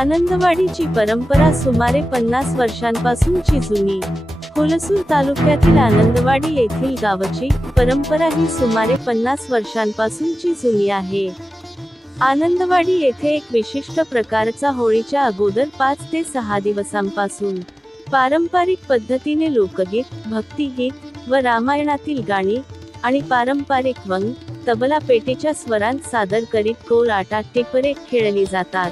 आनंदवाडीची परंपरा सुमारे 50 वर्षांपासूनची जुनी। हुलसूर तालुक्यातील आनंदवाडी येथील गावची परंपरा ही सुमारे 50 वर्षांपासूनची जुनी आहे। आनंदवाडी येथे एक विशिष्ट प्रकारचा होळीच्या अगोदर 5 ते 6 दिवसांपासून पारंपरिक पद्धतीने लोकगीत, भक्तिगीत व रामायणातील गाणी आणि पारंपरिक वंग, तबला पेटीच्या स्वरांत सादर करीत कोल आटा टिपरे खेळली जातात।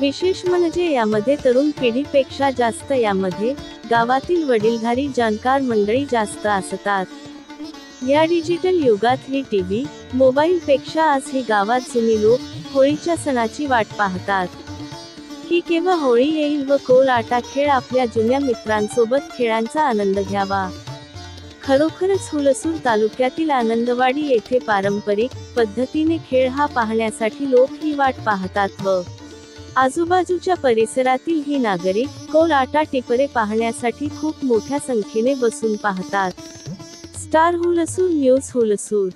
विशेष म्हणजे यामध्ये तरुण पिढीपेक्षा जास्त यामध्ये गावातील वडीलधारी जाणकार मंडळी जास्त असतात। या डिजिटल युगात ही टीव्ही, मोबाईल पेक्षा आज ही गावात जुनी लोक होळीच्या सणाची वाट पाहतात की केव्हा होळी येईल व कोल आटा खेळ आपल्या जुन्या मित्रांसोबत खेळांचा आनंद घ्यावा। खरोखरच हुलसूर तालुक्यातील आनंदवाडी येथे पारंपरिक पद्धतीने खेळ हा पाहण्यासाठी लोक ही वाट पाहतात व आजूबाजूच्या परिसरातील ही नागरिक कोल आटा टिपरे पाहण्यासाठी खूप मोठ्या संख्येने बसून पाहतात। Star Hulsoor news Hulsoor.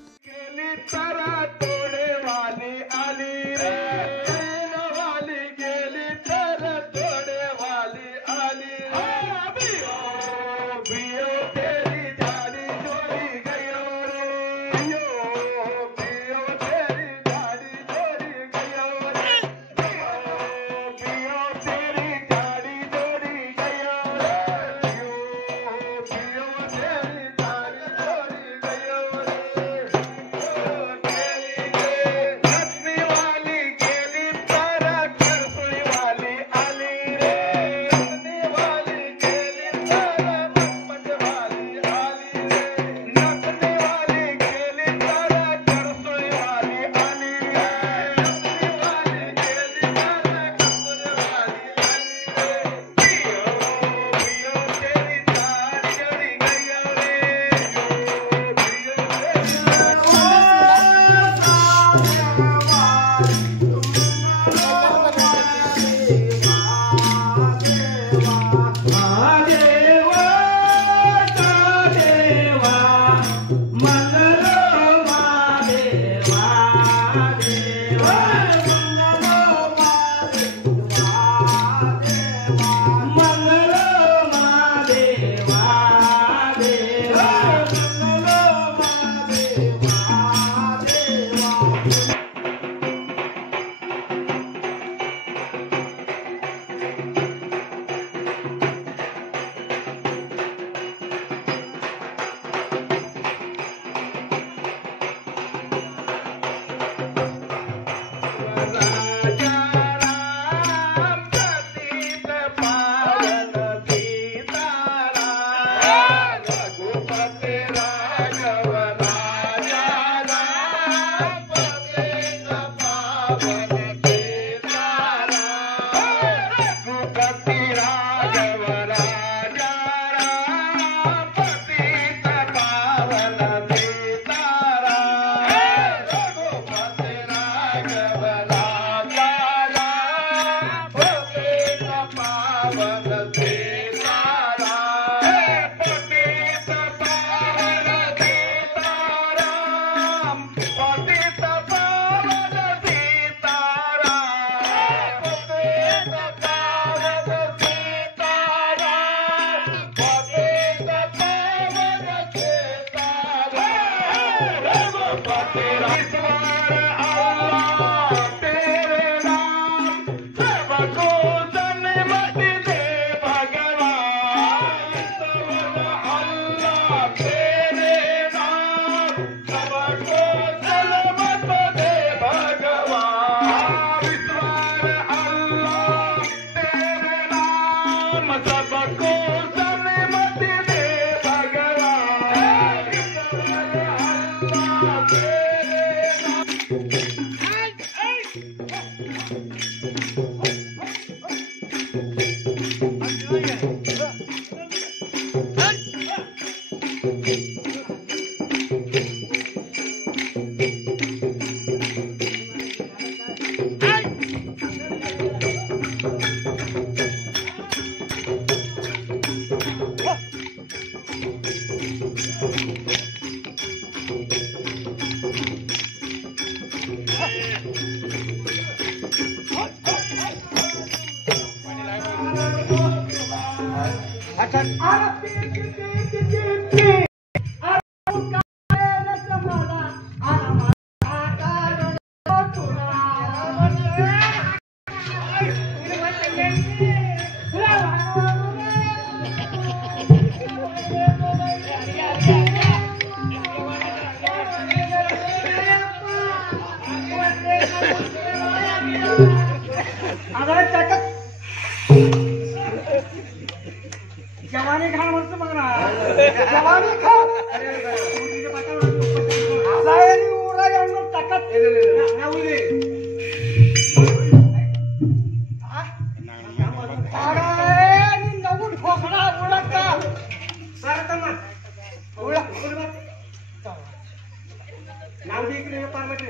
नाव दे इकडे पार्वती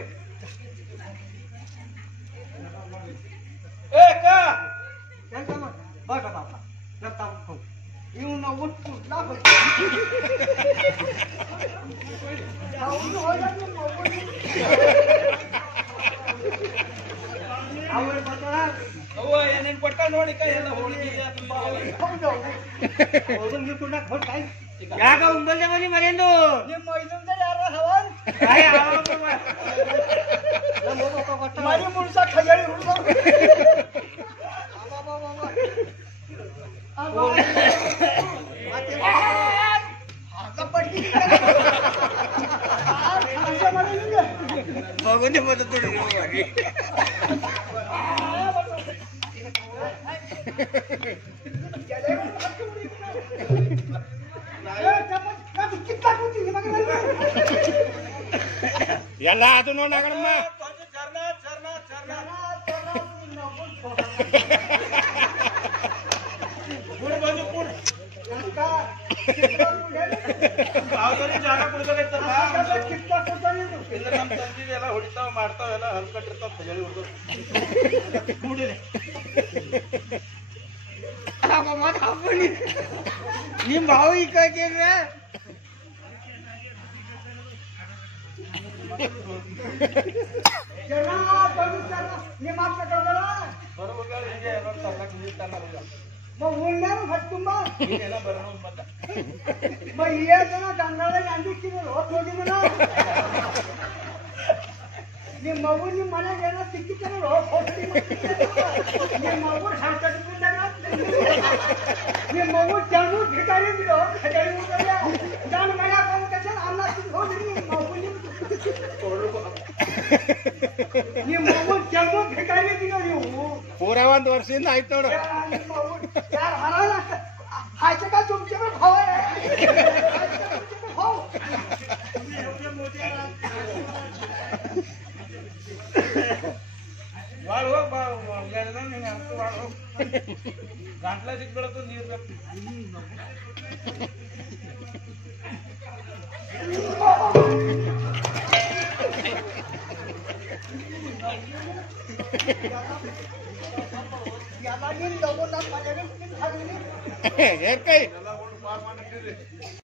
ए का त्यांचा मग बघा बाबा नता येऊ ना उठ कुठला आवड बघा हो याने पटका नोडी काय याला होळी ओळून मी तुला खोट काय या का उंबरले म्हणे मरेंदो ये मैदानचा यार हवान काय आवाज बाबा माझी मुळचा खजाळी उडलो बघून मदत थोडी ಎಲ್ಲ ಅದು ನೋಡ ನಾಗಣ್ಣ ಜಾಗ ಕುಡ್ಬೇಕೈತಲ್ಲ ನಮ್ಮ ತಂದಿ ಎಲ್ಲ ಹೊಡಿತಾವ ಮಾಡ್ತಾವೆಲ್ಲ ಹಲ್ಕಟ್ಟಿರ್ತಾವ ಖಜಾಳಿ ಹೊಡ್ದು ನಿಮ್ ಭಾವ ಈ ಕೇಳ್ರ ಬರೋವಾಗ ಹೀಗೆ ಎಲ್ಲ ತರ್ಲಕ್ ನಿಲ್ತಾನ मग उन्हाळ्यात फटकुंबा ಹೀಗೆಲ್ಲ ಬರೋಣ ಮತ್ತ मग ये ना गंगाला गांधी की होत होती म्हणा मी मगून मला गेला किती करून होत होती मी मगून सांगतात मी मगून जाणून भेटायला दिलो खजाळी उतरल्या जाण मला काम कशाला आला की हो मी मगून जाणून भेटायला दिलो ಪೂರಾ ಒಂದ್ ವರ್ಷದಿಂದ ಆಯ್ತು ನೋಡು यार हरायला खायचं का तुमच्याकडे भाव आहे भाऊ वाळ ಹೋಗ್ ಬಾ ಅಂತ ವಾಳ ಹೋಗ್ ಗಂಟ್ಲ ಸಿಕ್ಬಿಡತ್ತು ನೀರು याला मी लवकर माझ्याकडे ಹೇರ್ ಕೈ ಎಲ್ಲ ಹೊಡ್ ಪಾರ್ ಮಾಡಿಟ್ಟಿರಿ